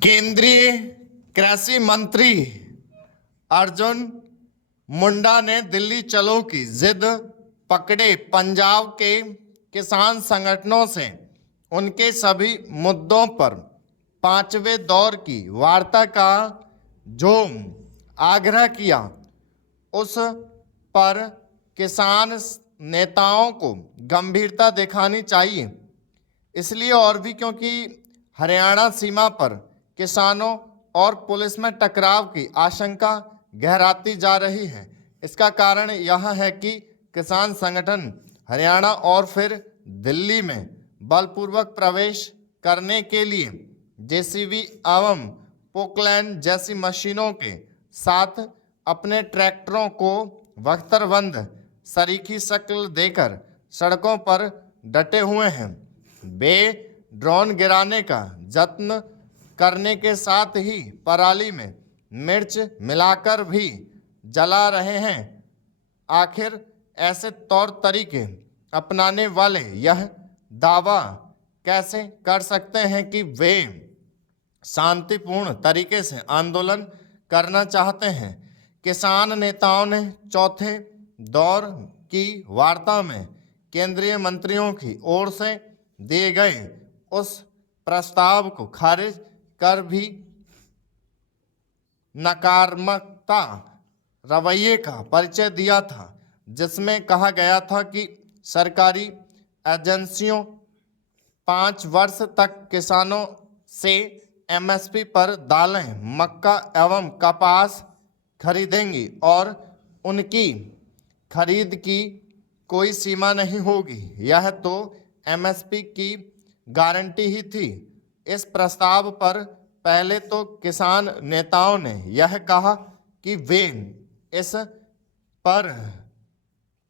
केंद्रीय कृषि मंत्री अर्जुन मुंडा ने दिल्ली चलो की जिद पकड़े पंजाब के किसान संगठनों से उनके सभी मुद्दों पर पांचवें दौर की वार्ता का जो आग्रह किया, उस पर किसान नेताओं को गंभीरता दिखानी चाहिए। इसलिए और भी क्योंकि हरियाणा सीमा पर किसानों और पुलिस में टकराव की आशंका गहराती जा रही है। इसका कारण यह है कि किसान संगठन हरियाणा और फिर दिल्ली में बलपूर्वक प्रवेश करने के लिए जेसीबी एवं पोकलैंड जैसी मशीनों के साथ अपने ट्रैक्टरों को बख्तरबंद सरीखी शक्ल देकर सड़कों पर डटे हुए हैं। वे ड्रोन गिराने का जत्न करने के साथ ही पराली में मिर्च मिलाकर भी जला रहे हैं। आखिर ऐसे तौर तरीके अपनाने वाले यह दावा कैसे कर सकते हैं कि वे शांतिपूर्ण तरीके से आंदोलन करना चाहते हैं? किसान नेताओं ने चौथे दौर की वार्ता में केंद्रीय मंत्रियों की ओर से दिए गए उस प्रस्ताव को खारिज कर भी नकारात्मकता रवैये का परिचय दिया था, जिसमें कहा गया था कि सरकारी एजेंसियों 5 वर्ष तक किसानों से एमएसपी पर दालें, मक्का एवं कपास खरीदेंगी और उनकी खरीद की कोई सीमा नहीं होगी। यह तो एमएसपी की गारंटी ही थी। इस प्रस्ताव पर पहले तो किसान नेताओं ने यह कहा कि वे इस पर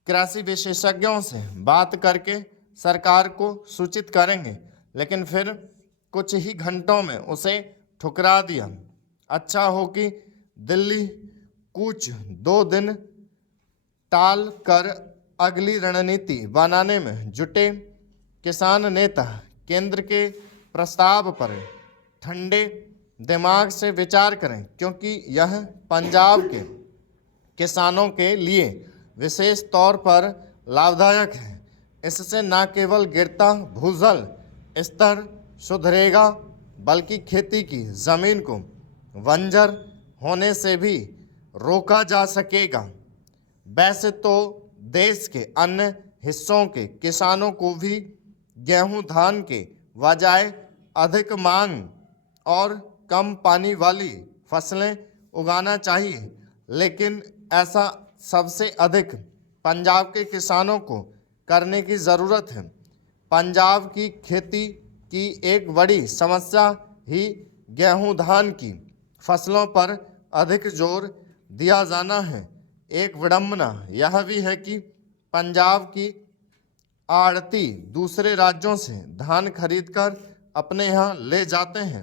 कृषि विशेषज्ञों से बात करके सरकार को सूचित करेंगे, लेकिन फिर कुछ ही घंटों में उसे ठुकरा दिया। अच्छा हो कि दिल्ली कूच 2 दिन टाल कर अगली रणनीति बनाने में जुटे किसान नेता केंद्र के प्रस्ताव पर ठंडे दिमाग से विचार करें, क्योंकि यह पंजाब के किसानों के लिए विशेष तौर पर लाभदायक है। इससे न केवल गिरता भूजल स्तर सुधरेगा, बल्कि खेती की जमीन को बंजर होने से भी रोका जा सकेगा। वैसे तो देश के अन्य हिस्सों के किसानों को भी गेहूं धान के बजाय अधिक मांग और कम पानी वाली फसलें उगाना चाहिए, लेकिन ऐसा सबसे अधिक पंजाब के किसानों को करने की ज़रूरत है। पंजाब की खेती की एक बड़ी समस्या ही गेहूं धान की फसलों पर अधिक जोर दिया जाना है। एक विडंबना यह भी है कि पंजाब की आड़ती दूसरे राज्यों से धान खरीदकर अपने यहाँ ले जाते हैं।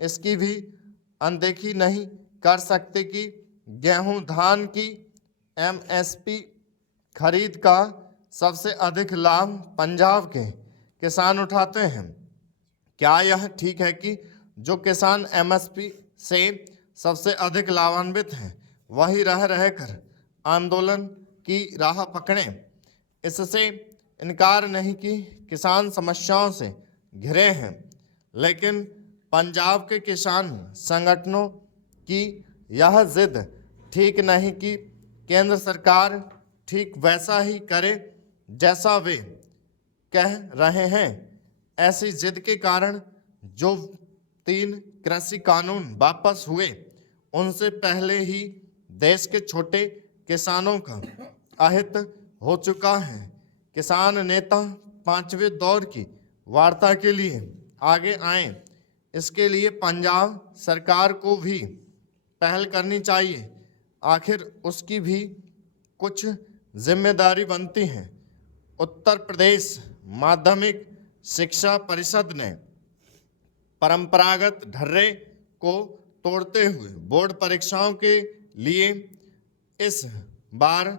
इसकी भी अनदेखी नहीं कर सकते कि गेहूं धान की एमएसपी खरीद का सबसे अधिक लाभ पंजाब के किसान उठाते हैं। क्या यह ठीक है कि जो किसान एमएसपी से सबसे अधिक लाभान्वित हैं, वही रह रहकर आंदोलन की राह पकड़ें? इससे इनकार नहीं कि किसान समस्याओं से घिरे हैं, लेकिन पंजाब के किसान संगठनों की यह जिद ठीक नहीं कि केंद्र सरकार ठीक वैसा ही करे जैसा वे कह रहे हैं। ऐसी जिद के कारण जो 3 कृषि कानून वापस हुए, उनसे पहले ही देश के छोटे किसानों का अहित हो चुका है। किसान नेता 5वें दौर की वार्ता के लिए आगे आएं। इसके लिए पंजाब सरकार को भी पहल करनी चाहिए। आखिर उसकी भी कुछ जिम्मेदारी बनती है। उत्तर प्रदेश माध्यमिक शिक्षा परिषद ने परंपरागत ढर्रे को तोड़ते हुए बोर्ड परीक्षाओं के लिए इस बार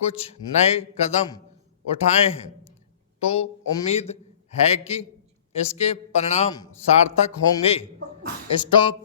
कुछ नए कदम उठाए हैं, तो उम्मीद है कि इसके परिणाम सार्थक होंगे। स्टॉप।